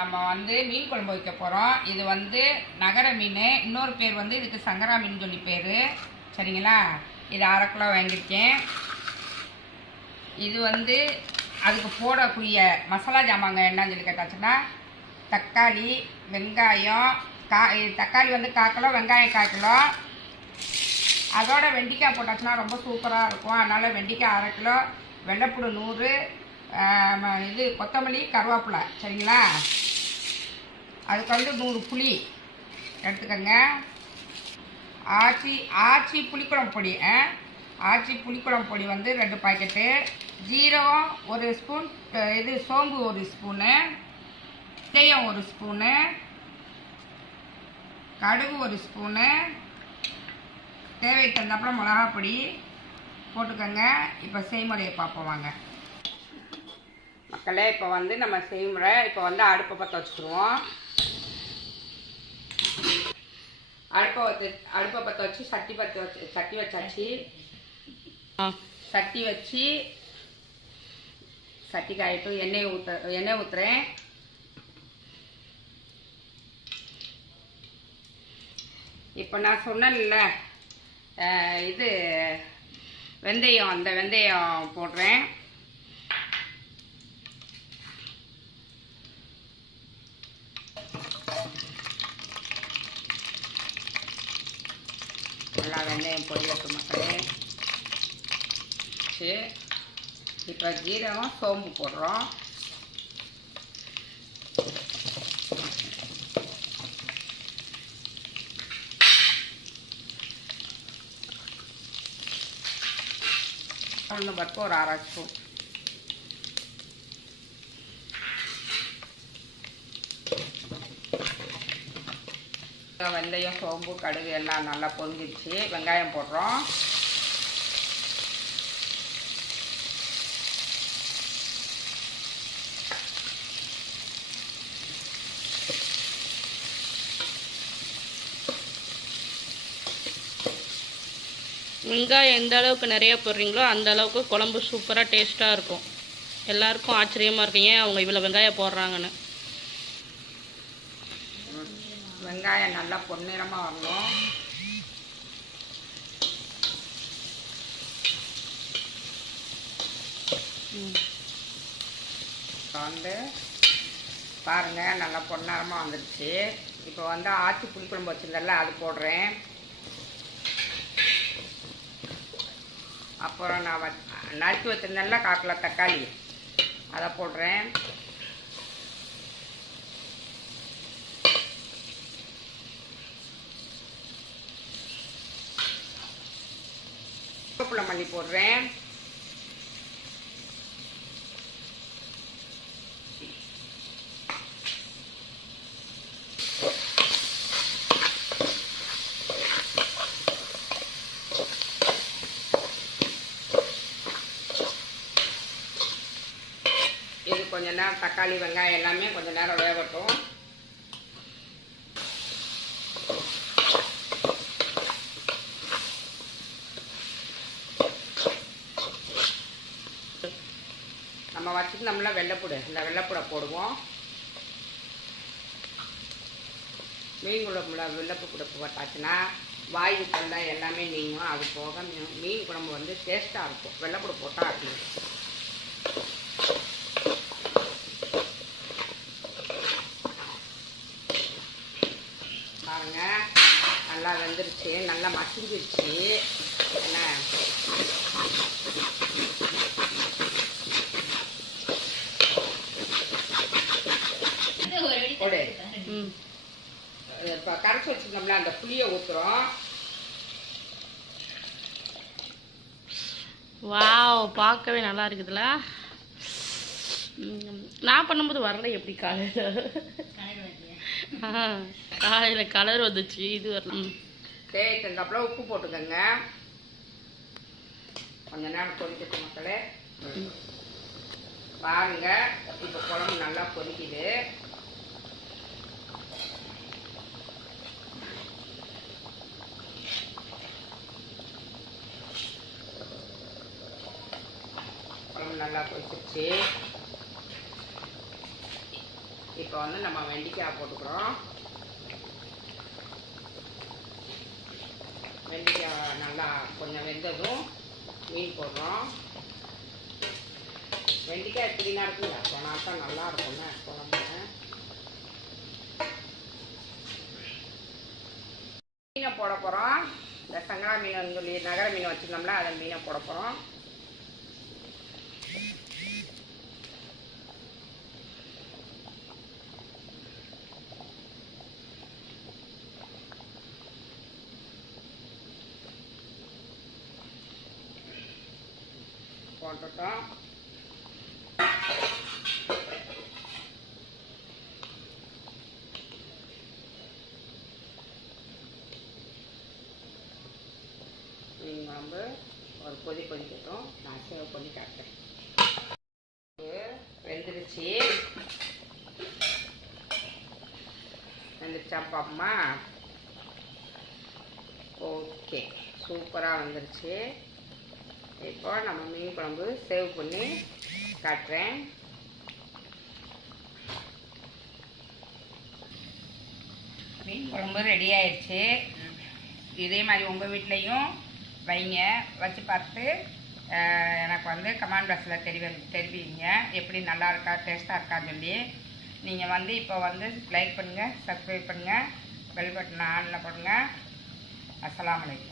நம்ம வந்து மீன் குழம்பு வைக்க போகிறோம். இது வந்து நகர மீன், இன்னொரு பேர் வந்து இதுக்கு சங்கரா மீன் சொல்லி பேர். சரிங்களா? இது 1/2 கிலோ வாங்கியிருக்கேன். இது வந்து அதுக்கு போடக்கூடிய மசாலா ஜாமாங்க என்னன்னு சொல்லி கேட்டாச்சுன்னா, தக்காளி, வெங்காயம், தக்காளி வந்து 1/4 கிலோ, வெங்காயம் 1/4 கிலோ. அதோட வெண்டைக்காய் போட்டாச்சுன்னா ரொம்ப சூப்பராக இருக்கும். அதனால் வெண்டைக்காய் 1/2 கிலோ, வெள்ளைப்பூடு 100, இது கொத்தமல்லி, கருவேப்பிலை. சரிங்களா? அதுக்கு வந்து 100 புளி எடுத்துக்கோங்க. ஆச்சி புளிக்குழம்பு பொடி, ஆச்சி புளிக்குழம்பு பொடி வந்து 2 பாக்கெட்டு, ஜீரகம் 1 ஸ்பூன், இது சோம்பு 1 ஸ்பூனு, வெந்தயம் 1 ஸ்பூனு, கடுகு 1 ஸ்பூனு, தேவைக்கு தகுந்தாப்புல மிளகா பொடி போட்டுக்கோங்க. இப்போ செய்முறையை பார்ப்போம் வாங்க மக்களே. இப்போ வந்து நம்ம செய்முறை, இப்போ வந்து அடுப்பை பற்ற வச்சுக்கிடுவோம். அடுப்பை பற்ற வச்சு சட்டி வச்சாச்சு. சட்டி வச்சு சட்டி காயிட்டு எண்ணெய் ஊற்றுறேன். இப்போ நான் சொன்னேன்ல இது வெந்தயம், அந்த வெந்தயம் போடுறேன். நல்லா வெந்தயம் பொரியட்டும் மக்களே. சரி, இப்போ ஜீரகம் சோம்பு போடுறோம். ஒன்று பருப்பு ஒரு 1/2 ஸ்பூன். வெந்தயம், சோம்பு, கடுகு எல்லாம் நல்லா பொரிஞ்சிடுச்சு. வெங்காயம் போடுறோம். வெங்காயம் எந்த அளவுக்கு நிறைய போடுறீங்களோ அந்த அளவுக்கு குழம்பு சூப்பராக டேஸ்ட்டாக இருக்கும். எல்லாருக்கும் ஆச்சரியமாக இருக்கும் ஏன் அவங்க இவ்வளோ வெங்காயம் போடுறாங்கன்னு. வெங்காயம் நல்லா பொன்னிறமாக வரணும். வந்து பாருங்கள், நல்லா பொன்னிறமாக வந்துடுச்சு. இப்போ வந்து ஆச்சி புளிக்குழம்பு வச்சுருந்தல அது போடுறேன். அப்புறம் நான் நறுக்கி வச்சுருந்தேன்ல 1/4 கிலோ தக்காளி, அதை போடுறேன். கருவேப்பிலை மல்லி போடுறேன். இது கொஞ்ச நேரம் தக்காளி, வெங்காயம் எல்லாமே கொஞ்ச நேரம் வேகட்டும். நம்ம வச்சுட்டு நம்மள வெள்ளைப்பூடு, இந்த வெள்ளைப்பூடை போடுவோம். மீன் குழம்புல வெள்ளைப்பூடு போட்டாச்சுன்னா வாயு தொல்லை எல்லாமே நீங்கும். அது போக மீன் குழம்பு வந்து டேஸ்ட்டாக இருக்கும். வெள்ளைப்பூடு போட்டால் அப்படி பாருங்க, நல்லா வெந்துருச்சு, நல்லா மசிஞ்சிருச்சு. என்ன இப்போ கரைச்சி வச்சுருந்தோம்ல அந்த புளியை ஊற்றுறோம். வாவ், பார்க்கவே நல்லா இருக்குதுல்ல. நான் பண்ணும்போது வரல எப்படி காலையில் கலர் வந்துச்சு. இது வரல. தேவை தந்தாப்புல உப்பு போட்டுக்கோங்க. கொஞ்ச நேரம் கொதிக்கட்டும் மக்களே. பாருங்க, இப்போ குழம்பு நல்லா கொதிக்குது. குழம்பு நல்லா கொதிச்சிருச்சு. இப்போ வந்து நம்ம வெண்டைக்காய் போட்டுக்கிறோம். வெண்டைக்காய் நல்லா கொஞ்சம் வெந்ததும் மீன் போடுறோம். வெண்டைக்காய் எப்படின்னா இருக்குல்ல, போனால் தான் நல்லா இருக்கும்ல குழம்பு. மீனை போட போகிறோம். இந்த சங்கரா மீன் சொல்லி நகர மீன் வச்சுருந்தோம்ல, அதை மீனை போட போகிறோம். போட்டுட்டோம். மீன் குழம்பு ஒரு கொதிக்கட்டும். நான் சேவ் பண்ணி காட்டுறேன். வெந்துருச்சு. வெந்துருச்சாப்பாம்மா? ஓகே, சூப்பராக வந்துருச்சு. இப்போ நம்ம மீன் குழம்பு சேவ் பண்ணி காட்டுறேன். மீன் குழம்பு ரெடி ஆயிடுச்சு. இதே மாதிரி உங்கள் வீட்லேயும் வைங்க. வச்சு பார்த்து எனக்கு வந்து கமெண்ட் பாக்ஸில் தெரிவிங்க எப்படி நல்லா இருக்கா, டேஸ்ட்டாக இருக்கான்னு சொல்லி. நீங்கள் வந்து இப்போ வந்து லைக் பண்ணுங்கள், சப்ஸ்கிரைப் பண்ணுங்கள், பெல் பட்டன் ஆனில் போடுங்க. அஸ்ஸலாமு அலைக்கும்.